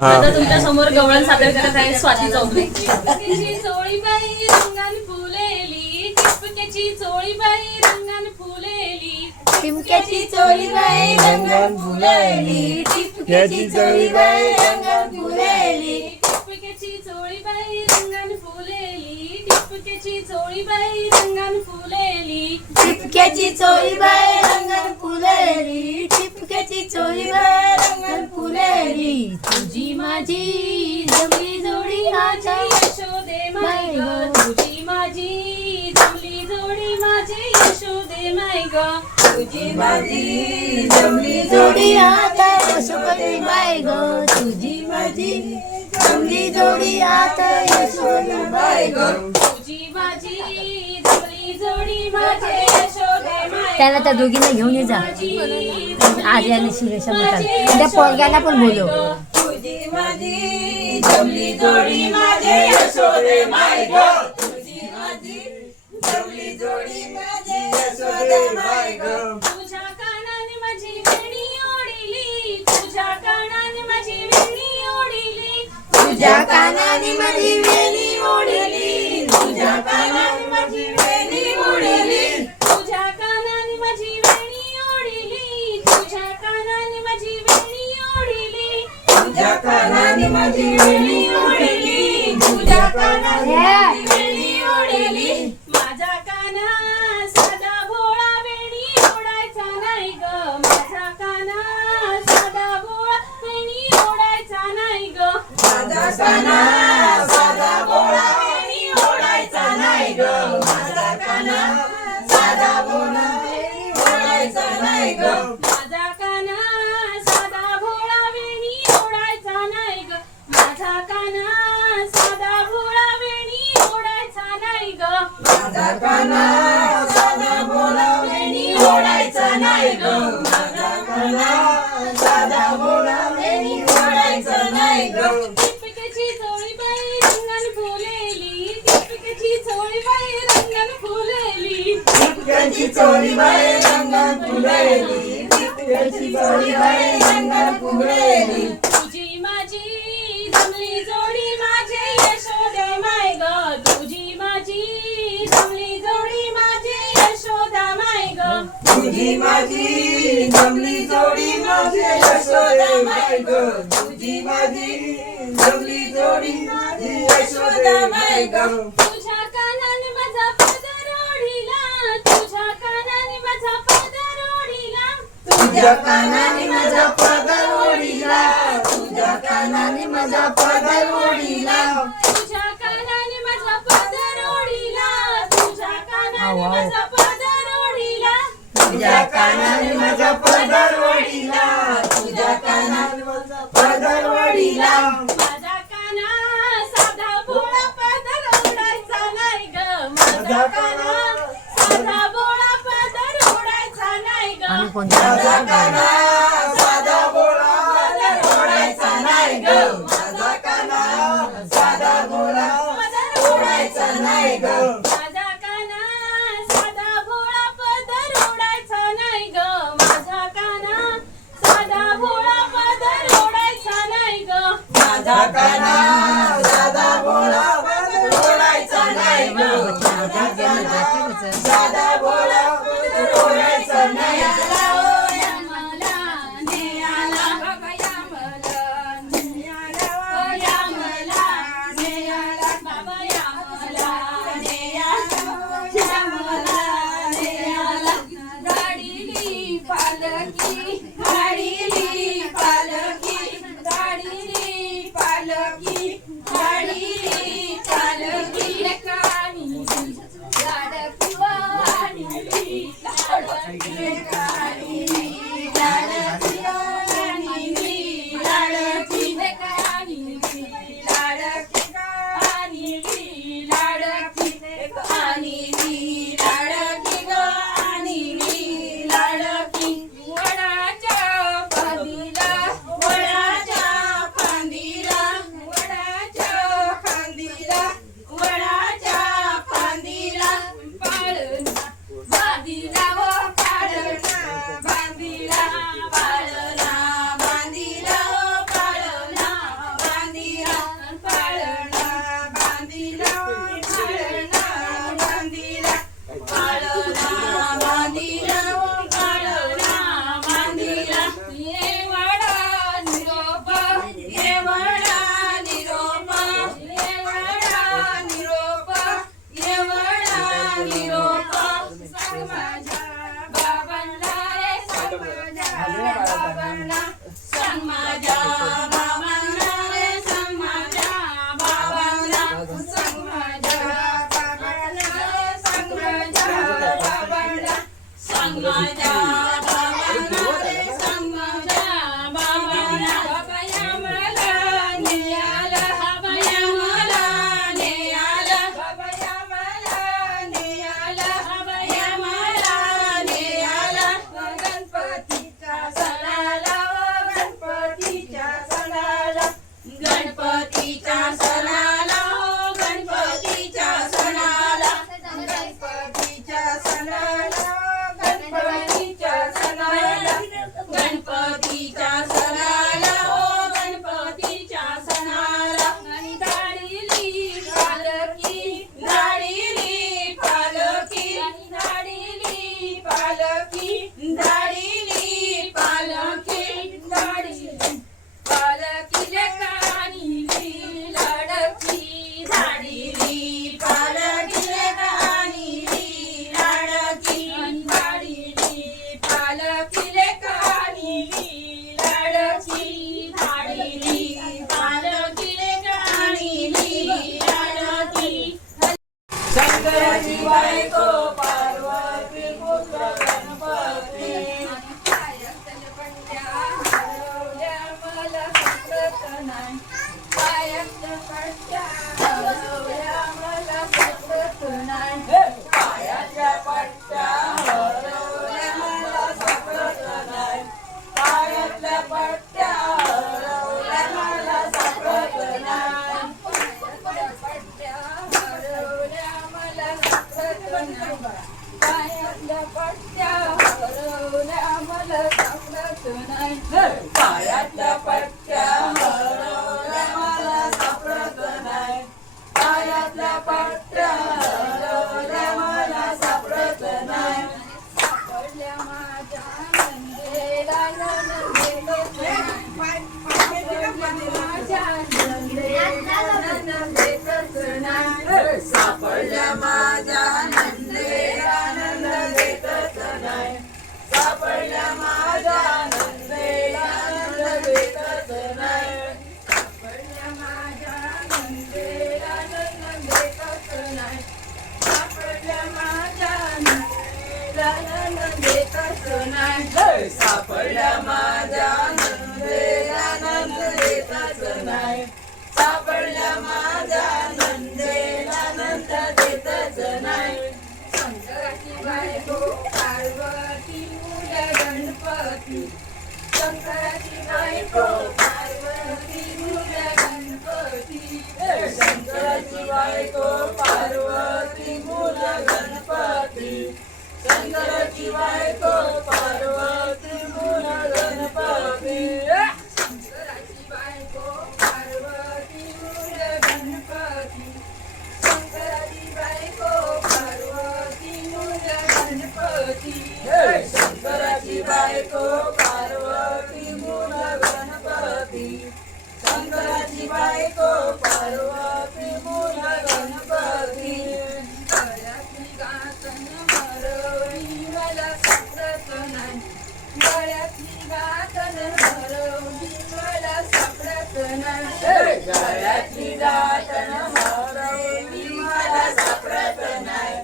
आता तुमच्यासमोर गवळण सादर करत आहे स्वाती चौधरी. चोळीबाई रंगान फुलेली टिपक्याची चोळीबाई रंगान फुलेली टिमक्याची चोळी बाई रंगण फुलली टिपक्याची चोळी बाई रंगण फुलली टिपक्याची चोळीबाई रंगान फुलेली टिपक्याची चोळीबाई रंगान फुलेली टिपक्याची चोळी बाई रंगण फुलली टिपक्याची चोळी बाई रंगण फुलली तुझी माझी जमली जोडी माझी माझी यशोदे माय ग तुझी माझी जमली जोडी माझी यशोदे माय ग तुझी माझी जमली जोडी आता यशोपती बाई ग तुझी माझी जमली जोडी आता यशोदी बाई ग तुझी माझी त्याला त्या दोघींना घेऊन ये जा. आज आणि सुरेशा म्हणतात. त्या पोरग्याला पण बोलव. तुझी माझी जमली कानाने माझी वेणी ओढली तुझ्या कानाने माझी वेणी ओढली. माझा काना साधा भोळा वेणी ओढायचा नाही ग. माझा काना साधा भोळा वेणी ओढायचा नाही ग. माझा काना टिपक्याची चोरी बाई रंगात फुलली टिपक्याची चोरी बाई रंगात फुलली तुझी माझी जमली जोडी माझे यशोदे माय ग. तुझी माझी जमली जोडी माझी यशोदा माय ग. तुझी माझी जमली जोडी माझी यशोदा माय ग. तुझ्या कानाने माझा पदर ओढिला तुझ्या कानाने माझा पदर ओढिला तुझ्या कानाने माझा पदर ओढिला तुझ्या कानाने माझा पदर ओढिला तुझ्या कानाने माझा पदर ओढिला तुझ्या कानाने माझा पदर तुझ्या कानाने माझा पदर ओढिला. तुझ्या कानाने माझा पदर ओढिला. माझा काना साधा भोळा पदर ओढायचा नाही ग. माझा काना साधा भोळा पदर ओढायचा नाही ग. माझा काना Fire, पिढ्या माझ्या नंदेला नंद देताच नाही सापडल्या माझ्या नंदेला नंद देताच नाही शंकराची बायको पार्वती मुल्या गणपती शंकराची बायको पार्वती मुल्या गणपती शंकराची बायको पार्वती मुल्या गणपती शंकराची बायको पार्वती. शंकराची बायको पार्वती मूल गणपती शंकराची बायको पार्वती मूल गणपती गळ्यातली गासन मरवणी मला सापडत नाही. गळ्यातली गासन मरवणी मला सापडत नाही.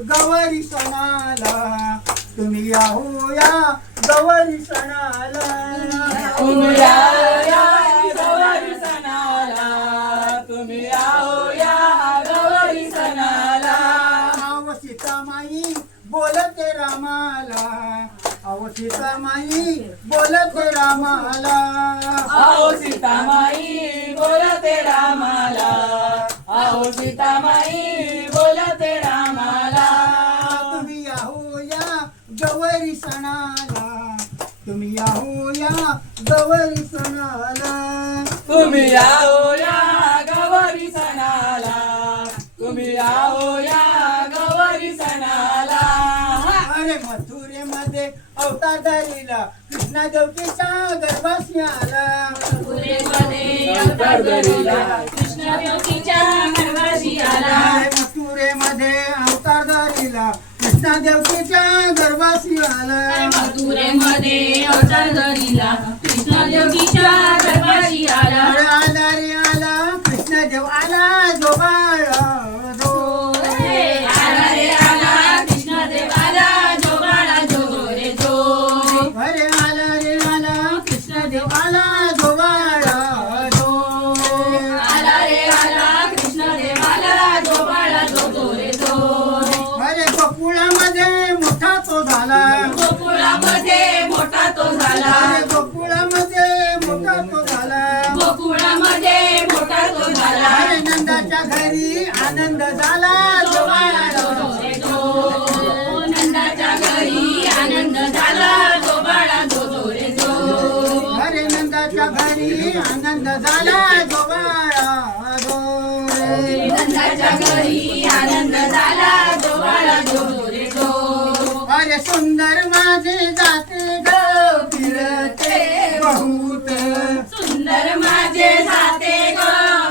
गवरी सणाला तुम्ही या गवरी सणाला. गवरी सणाला. या गवरी सणाला. बोलते रामाला. आव सीता माई बोलते रामाला. आव सीता गवरी अवतार धरिला कृष्णा देवकीचा गर्भाशी आला मथुरे अवतार धरिला कृष्णा देवकीच्या गर्भाशी आला मथुरे मध्ये अवतार धरिला कृष्णा देवकीच्या गर्भाशी आला मथुरे कृष्ण देवकीच्या गर्भाशी आला. अरे आला रे आला कृष्ण देव आला जो बाळ जो. आला रे आला कृष्ण देव आला जो बाळा जो रे जो अरे आला रे आला कृष्ण देव आला आनंद झाला जो बाळ जो रे नंदाच्या घरी आनंद झाला जो बाळा जो जो रे जो अरे सुंदर माझे जाते ग फिरते बहुत. सुंदर माझे जाते ग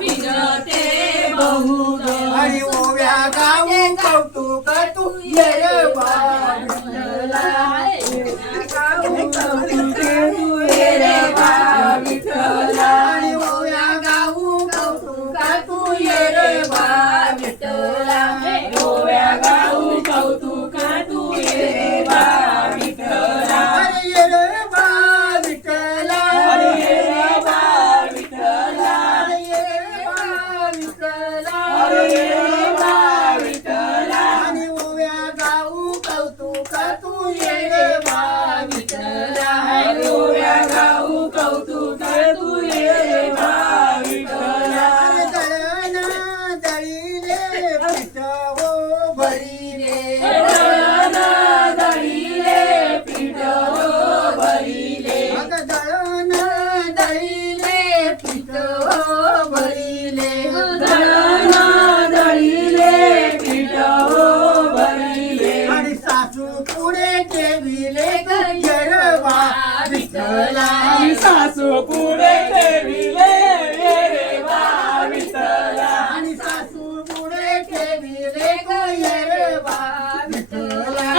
फिरते बहुत. अरे ओव्या गाऊ कौतुक तू ये तू ये सासू पुढे ठेविले रे बा आणि सासू पुढे ठेविले गरबा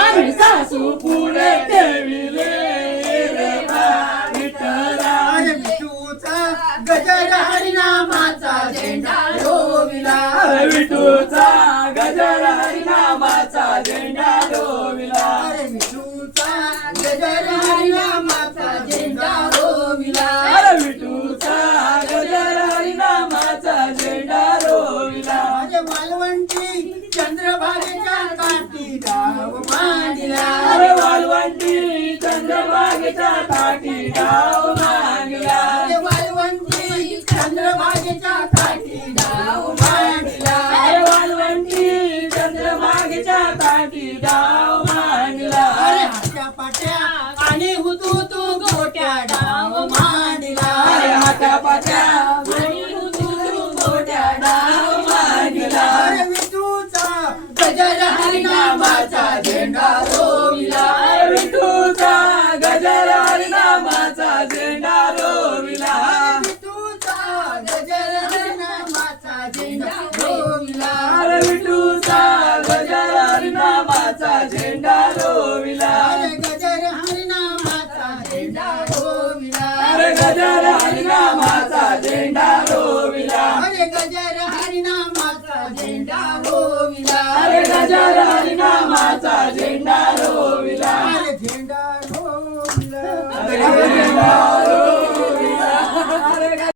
आणि सासू पुढे ठेविले रे विठूचा गजर हरिनामाचा झेंडा रोविला विठूचा गजर हरिनामाचा झेंडा डोविला अरे विठूचा गजर हरिनामाचा झेंडा रोविला अरे विठूचा गजर हरिनामाचा झेंडा रोविला माझे मालवंटी चंद्रभागेच्या काठी गाव मांडला अरे वालवंटी चंद्रभागेच्या काठी मागला अरे वालवंटी चंद्रभागेच्या काठी गाव मांडला. वालवंटी चंद्रभागेच्या काठी अरे हात्या पाट्या आणि हुतू तू गोट्या डाव मांडला. आणि हुतू गोट्या डाव गजर हरिनामाचा झेंडा गजर हरिनामाचा झेंडा रोविला. अरे गजर हरिनामाचा झेंडा रोविला. अरे गजर हरिनामाचा झेंडा रोविला. अरे झेंडा रोविला. अरे झेंडा